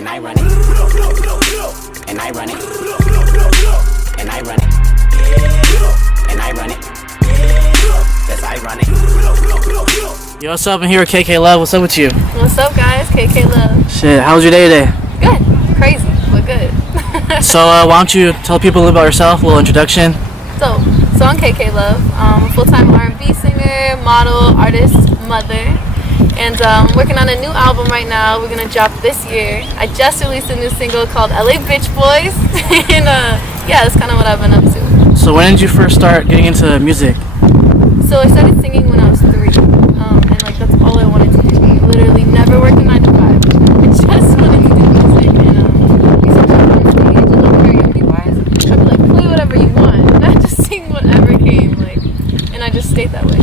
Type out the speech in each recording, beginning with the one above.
and I run it, and I run it, and I run it, and I run it, yes, I run it. Yo, what's up? I'm here with KK Love. What's up with you? What's up, guys? KK Love. Shit, how was your day today? Good. Crazy, but good. So, why don't you tell people a little about yourself, a little introduction? So I'm KK Love. I'm a full-time R&B singer, model, artist, mother. And I'm working on a new album right now. We're going to drop this year. I just released a new single called LA Bitch Boys. And yeah, that's kind of what I've been up to. So when did you first start getting into music? So I started singing when I was 3. And like that's all I wanted to do. I literally never worked a 9 to 5. I just wanted to do music. And we sometimes on stage and like karaoke-wise, I'd be like, play whatever you want. And I just sing whatever came. And I just stayed that way.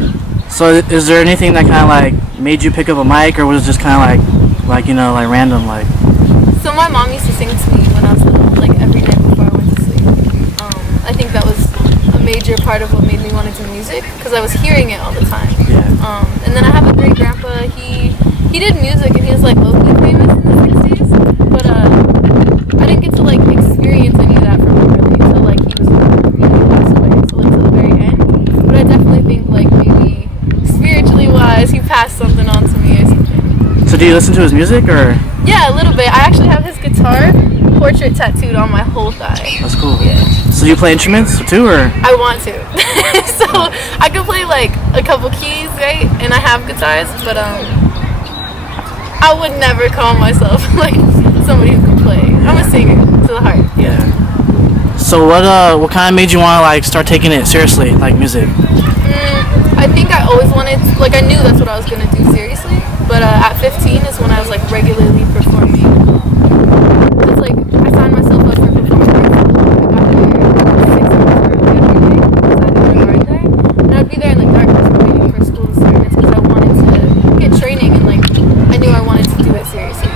So is there anything that kind of like made you pick up a mic, or was it just kind of like you know, like random like? So my mom used to sing to me when I was little, like every night before I went to sleep. I think that was a major part of what made me want to do music, because I was hearing it all the time. Yeah. And then I have a great grandpa. He did music and he was like locally famous in the 60s, but I didn't get to like experience any of that from him really until like he was passed away, so like till the very end. But I definitely think like maybe spiritually wise, he passed something on to me or something. So do you listen to his music, or? Yeah, a little bit. I actually have his guitar portrait tattooed on my whole thigh. That's cool. Yeah. So you play instruments too, or? I want to. So I could play like a couple keys, right? And I have guitars, but I would never call myself like somebody who can play. I'm a singer to the heart. Yeah. So what kind of made you want to like start taking it seriously, like music? I think I always wanted, like I knew that's what I was gonna do seriously. But at 15 is when I was like regularly performing. It's like I signed myself up for performing arts. I got there 6 hours early every day because I knew I worked there. And I'd be there in the darkness waiting for school to start. It's because I wanted to get training and like I knew I wanted to do it seriously.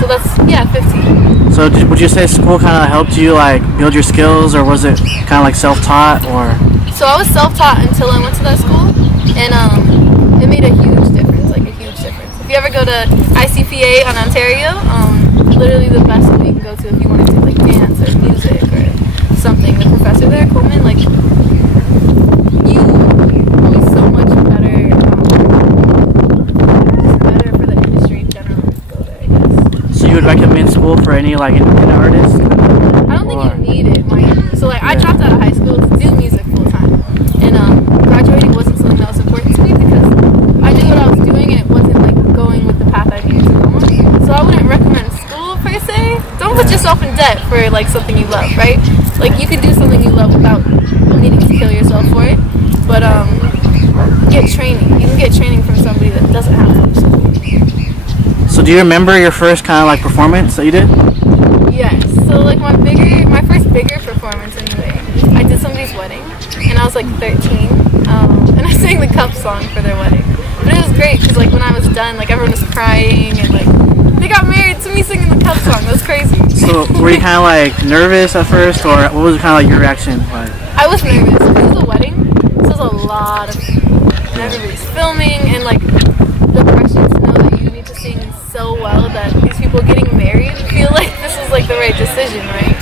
So that's 15. So would you say school kind of helped you like build your skills, or was it kind of like self-taught, or? So I was self-taught until I went to that school, and it made a huge difference, like a huge difference. If you ever go to ICPA on Ontario, literally the best school you can go to if you want to do like dance or music or something. The professor there, Coleman, like you will be so much better, just better for the industry in general if you go there, I guess. So you would recommend school for any like independent artists? I don't think you need it, mind you. So like I dropped out of high school to do music full time, and graduating wasn't something that was important to me because I knew what I was doing and it wasn't like going with the path I needed to go on. So I wouldn't recommend school per se. Don't put yourself in debt for like something you love, right? Like you can do something you love without needing to kill yourself for it. But get training. You can get training from somebody that doesn't have to do school. So do you remember your first kind of like performance that you did? Yes. So like my first bigger performance anyway, I did somebody's wedding, and I was like 13, and I sang the Cup song for their wedding. But it was great because like when I was done, like everyone was crying and like they got married to me singing the Cup song. That was crazy. So were you kind of like nervous at first, or what was kind of like your reaction? Like? I was nervous because it was a wedding. So there's a lot of people, and everybody's filming, and like the pressure to know that you need to sing so well that these people getting married feel like this was like the right decision, right?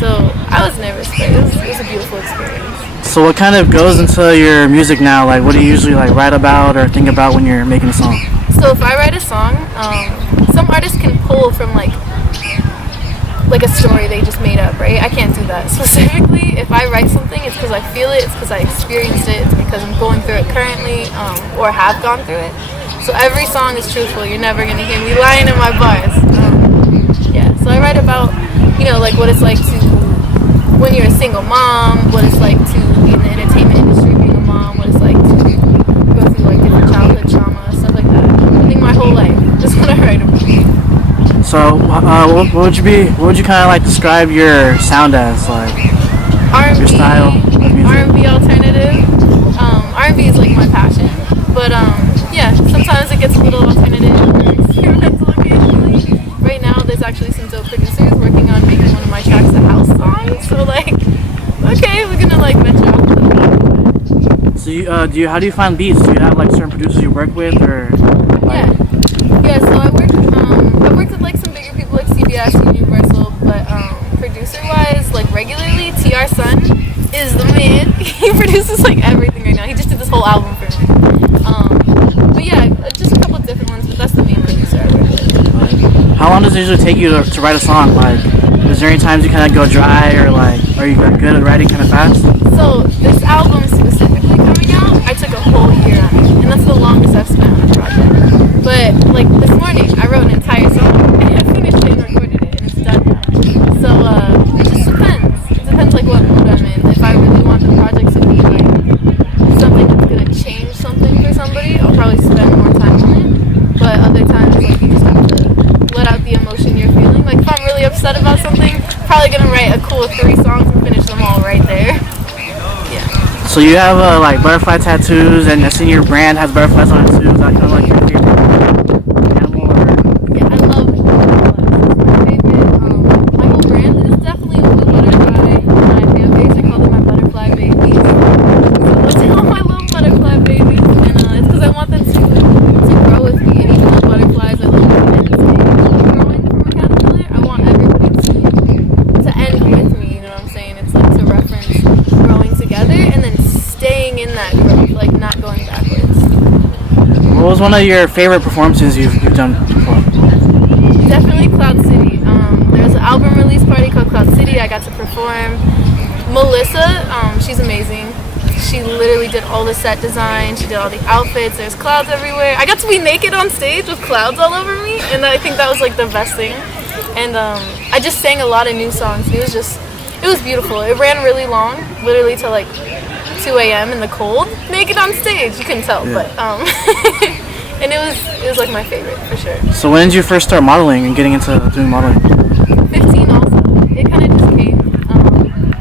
So I was nervous, but it was a beautiful experience. So what kind of goes into your music now? Like what do you usually like write about or think about when you're making a song? So if I write a song, some artists can pull from like a story they just made up, right? I can't do that. Specifically, if I write something, it's because I feel it, it's because I experienced it, it's because I'm going through it currently, or have gone through it. So every song is truthful. You're never gonna hear me lying in my bars. Yeah, so I write about, like what it's like to, when you're a single mom, what it's like to be in the entertainment industry being a mom, what it's like to go through like different childhood trauma, stuff like that. I think my whole life is what I write about. So what would you kind of like describe your sound as, like R&B, your style of music? R&B alternative. R&B is like my passion, but yeah, sometimes it gets a little alternative or experimental occasionally. Right now, there's actually some dope producers working on making one of my tracks a house song. So like, okay, we're gonna like venture off a little bit. So how do you find beats? Do you have like certain producers you work with, or? Like... Yeah. So I've worked with like some bigger people like CBS yes, Universal, but producer-wise, like regularly, TR Sun is the man. He produces like everything right now. He just did this whole album for me. But yeah, just a couple different ones, but that's the main producer I work with. How long does it usually take you to write a song? Like, is there any times you kind of go dry, or like, are you good at writing kind of fast? So this album specifically coming out, I took a whole year on it, and that's the longest I've spent on a project. But like this morning, I wrote an entire song, and I finished it and recorded it, and it's done now. So it just depends. It depends like what mood I'm in. If I really want the project to be like something that's gonna change something for somebody, I'll probably spend more time on it. But other times, like you just have to let out the emotion you're feeling. Like if I'm really upset about something, probably gonna write a cool 3 songs and finish them all right there. Yeah. So you have like butterfly tattoos, and I see your brand has butterflies on it too. Is that kind of like your favorite animal? Or? Yeah, I love butterflies. It's my favorite. My whole brand is definitely a blue butterfly. My fan base, I call them my butterfly babies. So those are all my little butterfly babies, and it's because I want them to grow with me. And even though butterflies, I love the end stage growing from a caterpillar. I want everybody to end with me. You know what I'm saying? It's like to reference growing together and then staying in that growth, like not going backwards. What was one of your favorite performances you've done before? Definitely Cloud City. There was an album release party called Cloud City. I got to perform. Melissa, she's amazing. She literally did all the set design. She did all the outfits. There's clouds everywhere. I got to be naked on stage with clouds all over me, and I think that was like the best thing. And I just sang a lot of new songs. It was beautiful. It ran really long, literally till like 2 a.m. in the cold, naked on stage. You couldn't tell, but and it was like my favorite for sure. So when did you first start modeling and getting into doing modeling? 15 also. It kind of just came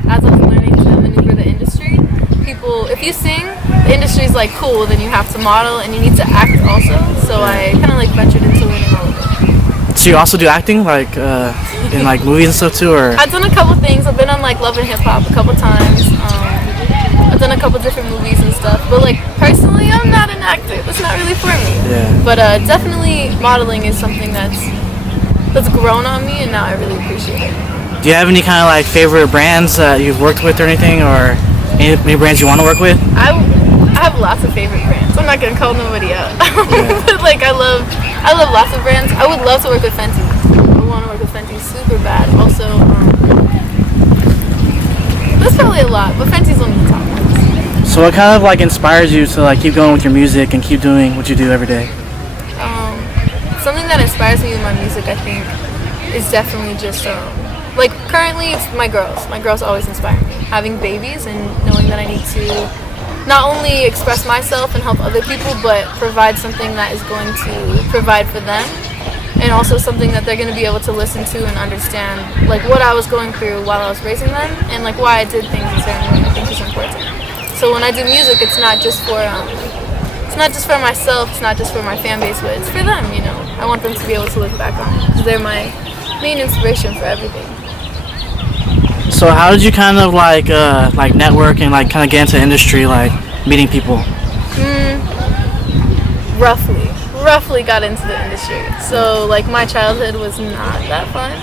as I was learning to maneuver the industry. People, if you sing, the industry's like cool, then you have to model and you need to act also. So I kind of like ventured into learning all of it. So you also do acting, like in like movies and stuff too, or? I've done a couple things. I've been on like Love and Hip Hop a couple times. I've done a couple different movies and stuff. But like personally, I'm not an actor. That's not really for me. Yeah. But definitely modeling is something that's grown on me, and now I really appreciate it. Do you have any kind of like favorite brands that you've worked with or anything, or any brands you want to work with? I have lots of favorite brands. I'm not gonna call nobody out. But like I love lots of brands. I would love to work with Fenty. I want to work with Fenty super bad. Also, there's probably a lot, but Fenty's one of the top ones. So what kind of like inspires you to like keep going with your music and keep doing what you do every day? Something that inspires me with my music, I think, is definitely just like currently it's my girls. My girls always inspire me. Having babies and knowing that I need to not only express myself and help other people, but provide something that is going to provide for them, and also something that they're going to be able to listen to and understand, like what I was going through while I was raising them, and like why I did things a certain way. I think is important. So when I do music, it's not just for myself, it's not just for my fan base, but it's for them. You know, I want them to be able to look back on it because they're my main inspiration for everything. So how did you kind of like network and like kind of get into the industry, like meeting people? Roughly got into the industry. So like my childhood was not that fun.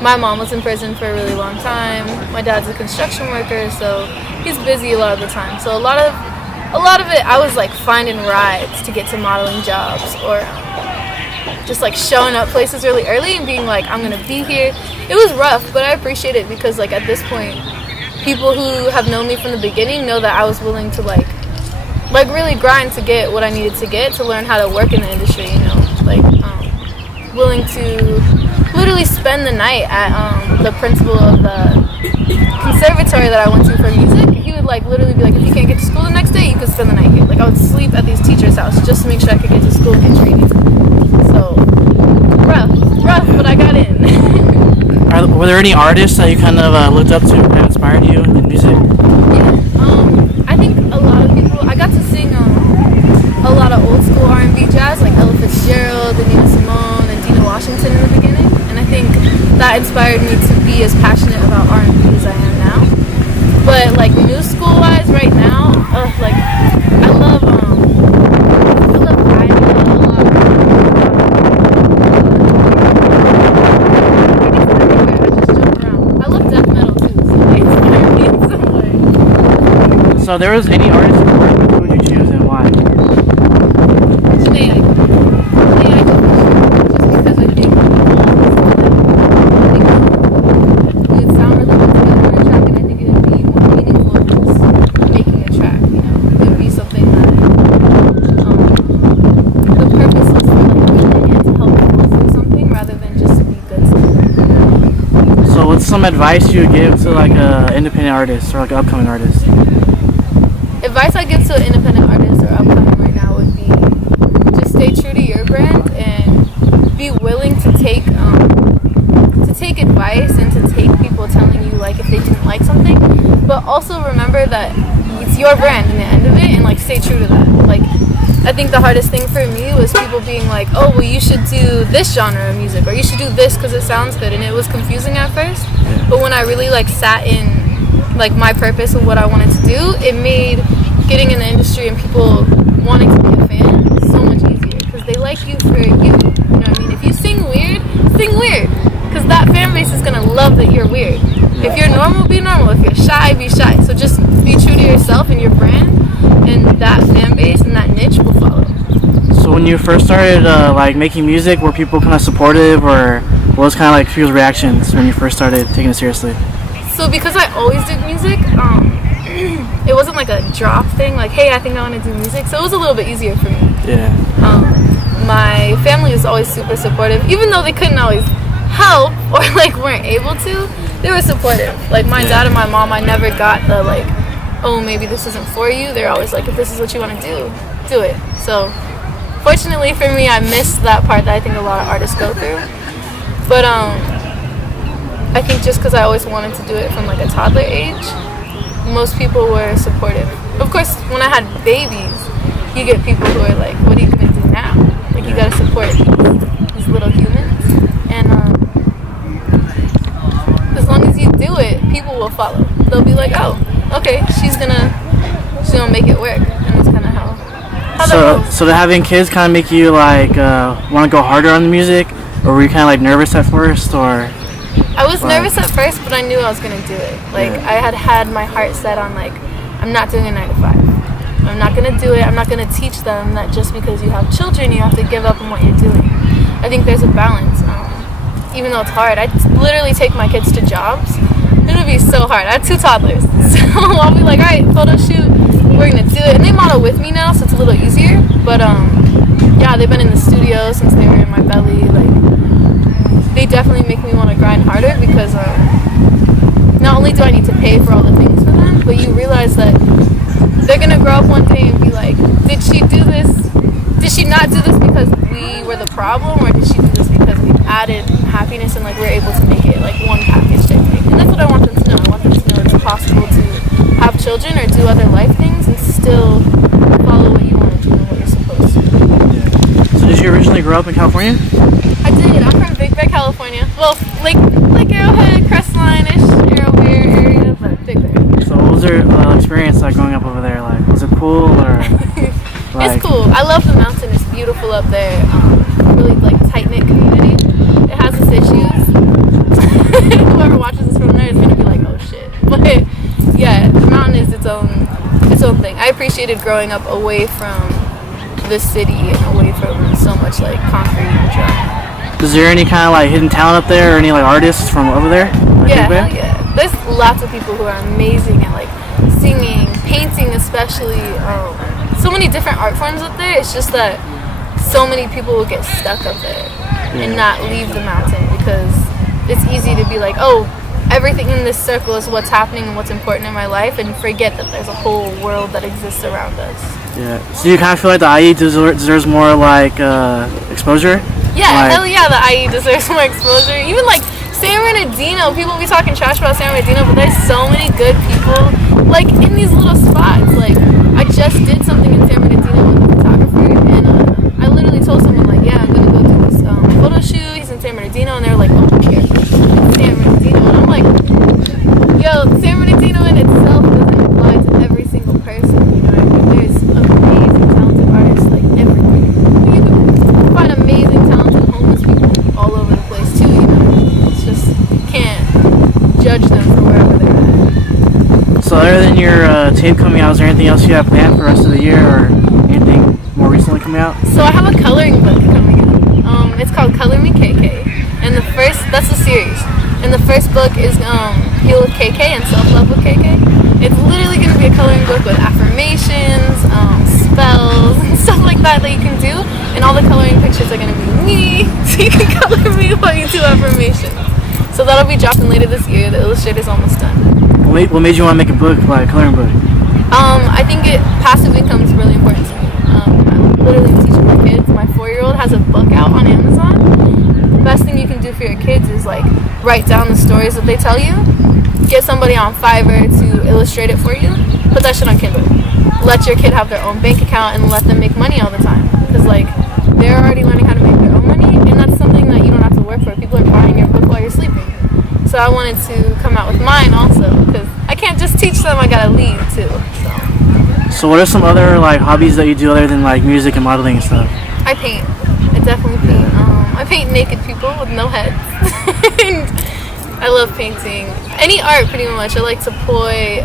My mom was in prison for a really long time. My dad's a construction worker, so he's busy a lot of the time. So a lot of it, I was like finding rides to get to modeling jobs, or just like showing up places really early and being like, I'm gonna be here. It was rough, but I appreciate it because like at this point, people who have known me from the beginning know that I was willing to like really grind to get what I needed to get to learn how to work in the industry. You know, like willing to literally spend the night at the principal of the conservatory that I went to for music. He would like literally be like, if you can't get to school the next day, you could spend the night here. Like I would sleep at these teachers' house just to make sure I could get to school and get training. So rough, but I got in. Were there any artists that you kind of looked up to that inspired you in music? Yeah, I think a lot of people. I got to sing a lot of old school R&B jazz, like Ella Fitzgerald, and Nina Simone, and Dina Washington in the beginning, and I think that inspired me to be as passionate about R&B as I am now. But like new school wise, right now, like I love Ida a lot. So if there was any artist you work with, who would you choose and why? Today I go just because I think it would sound really good together on a track, and I think it would be more meaningful than just making a track. You know, it would be something that the purpose was for like healing and to help people through something rather than just to be good together. So what's some advice you would give to like a independent artist or like an upcoming artist? Advice I give to an independent artist or upcoming right now would be just stay true to your brand and be willing to take advice and to take people telling you like if they didn't like something, but also remember that it's your brand in the end of it, and like stay true to that. Like I think the hardest thing for me was people being like, oh well, you should do this genre of music or you should do this because it sounds good, and it was confusing at first, but when I really like sat in like my purpose of what I wanted to do, it made getting in the industry and people wanting to be a fan so much easier because they like you for you. You know what I mean? If you sing weird, because that fan base is gonna love that you're weird. If you're normal, be normal. If you're shy, be shy. So just be true to yourself and your brand, and that fan base and that niche will follow. So when you first started like making music, were people kind of supportive, or what was kind of like people's reactions when you first started taking it seriously? So because I always did music, it wasn't like a drop thing, like, hey, I think I want to do music. So it was a little bit easier for me. Yeah. My family was always super supportive, even though they couldn't always help or like weren't able to. They were supportive. Like my dad and my mom, I never got the like, oh, maybe this isn't for you. They're always like, if this is what you want to do it. So fortunately for me, I missed that part that I think a lot of artists go through. But I think just because I always wanted to do it from like a toddler age, most people were supportive. Of course, when I had babies, you get people who are like, what are you going to do now? Like, you got to support these little humans. And as long as you do it, people will follow. They'll be like, oh, okay, she's gonna make it work. And that's kind of how that goes. So did having kids kind of make you like want to go harder on the music, or were you kind of like nervous at first, or? I was nervous at first, but I knew I was going to do it. Like, I had my heart set on, like, I'm not doing a 9 to 5. I'm not going to do it. I'm not going to teach them that just because you have children, you have to give up on what you're doing. I think there's a balance. Even though it's hard, I literally take my kids to jobs. It would be so hard. I have 2 toddlers. So I'll be like, all right, photo shoot, we're going to do it. And they model with me now, so it's a little easier. But, yeah, they've been in the studio since they were in my belly. Like, they definitely make me want to grind harder because not only do I need to pay for all the things for them, but you realize that they're going to grow up one day and be like, did she do this? Did she not do this because we were the problem, or did she do this because we added happiness and like we're able to make it like one package type thing? And that's what I want them to know. I want them to know it's possible to have children or do other life things and still follow what you want to do and what you're supposed to. Yeah. So did you originally grow up in California? I did. I'm from Big Bear, California. Well, like Arrowhead, Crestline-ish, Arrowhead area, but Big Bear. So what was your experience like growing up over there? Like, was it cool or? It's cool. I love the mountain. It's beautiful up there. Really like tight-knit community. It has its issues. Whoever watches this from there is gonna be like, oh shit. But yeah, the mountain is its own thing. I appreciated growing up away from the city and away from so much like concrete and junk. Is there any kind of like hidden talent up there, or any like artists from over there? Like yeah, hell yeah. There's lots of people who are amazing at like singing, painting, especially. So many different art forms up there. It's just that so many people will get stuck up there and not leave the mountain because it's easy to be like, oh, everything in this circle is what's happening and what's important in my life, and forget that there's a whole world that exists around us. Yeah. So you kind of feel like the IE deserves more like exposure? Yeah, like, hell yeah, the IE deserves more exposure. Even like San Bernardino, people be talking trash about San Bernardino, but there's so many good people like in these little spots. Like I just did something in San Bernardino with a photographer, and I literally told someone like, yeah, I'm gonna go do this photo shoot. He's in San Bernardino, and they're like, oh, here, San Bernardino, and I'm like, yo, San Bernardino in itself doesn't apply to every single person. You know what I mean? There's amazing, talented artists like everywhere. You can find amazing, talented homeless people all over the place too. You know, it's just you can't judge them for wherever they're at. So Other than your tape coming out, is there anything else you have planned for the rest of the year, or anything more recently coming out? So I have a coloring book coming out. It's called Color Me KK, and that's the series. And the first book is Heal with KK and Self Love with KK. It's literally going to be a coloring book with affirmations, spells, and stuff like that you can do. And all the coloring pictures are going to be me, so you can color me while you do affirmations. So that'll be dropping later this year. The illustrator's almost done. What made you want to make a book, like a coloring book? I think passive income is really important to me. I'm literally teaching my kids. My 4-year-old has a book out on Amazon. The best thing you can do for your kids is like write down the stories that they tell you. Get somebody on Fiverr to illustrate it for you. Put that shit on Kindle. Let your kid have their own bank account and let them make money all the time. Because like they're already learning how to make their own money, and that's something that you don't have to work for. People are buying your book while you're sleeping. So I wanted to come out with mine also, because I can't just teach them, I gotta lead too. So what are some other like hobbies that you do other than like music and modeling and stuff? I paint. I definitely paint. I paint naked people with no heads. And I love painting. Any art pretty much. I like to poi,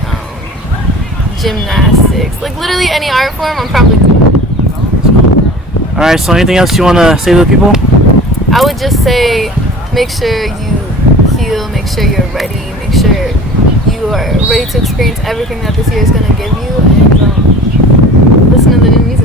gymnastics. Like literally any art form I'm probably doing it. Alright, so anything else you want to say to the people? I would just say make sure you heal, make sure you're ready, make sure you are ready to experience everything that this year is going to give you, and listen to the new music.